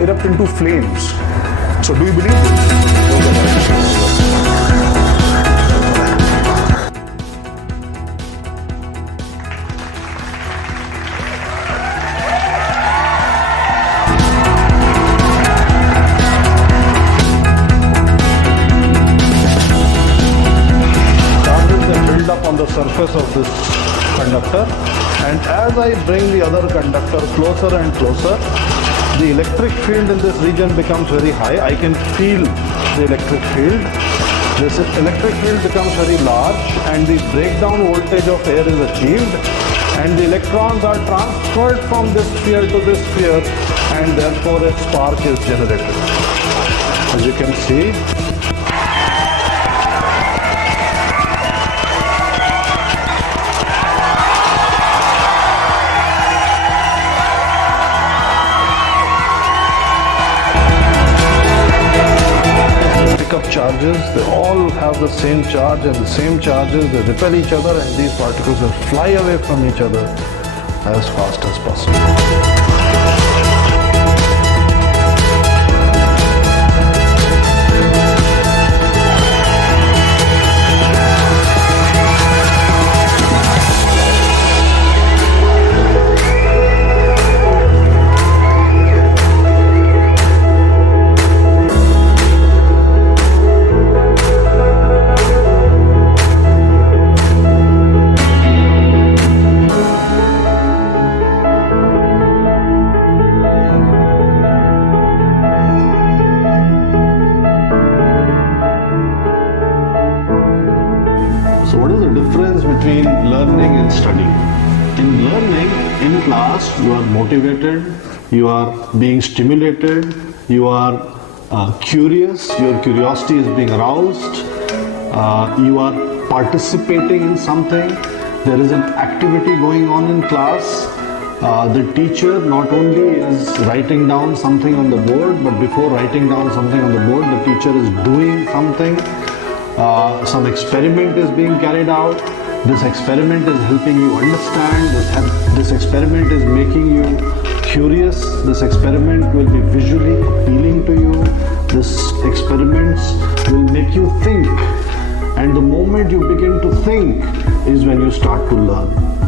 erupt into flames. So do you believe this? Up on the surface of this conductor, and as I bring the other conductor closer and closer, the electric field in this region becomes very high. I can feel the electric field. This electric field becomes very large, and the breakdown voltage of air is achieved, and the electrons are transferred from this sphere to this sphere, and therefore a spark is generated. As you can see, up charges, they all have the same charge, and the same charges, they repel each other, and these particles will fly away from each other as fast as possible. So what is the difference between learning and studying? In learning, in class, you are motivated, you are being stimulated, you are curious, your curiosity is being aroused, you are participating in something, there is an activity going on in class. The teacher not only is writing down something on the board, but before writing down something on the board, the teacher is doing something. Some experiment is being carried out. This experiment is helping you understand. This experiment is making you curious. This experiment will be visually appealing to you. This experiments will make you think. And the moment you begin to think is when you start to learn.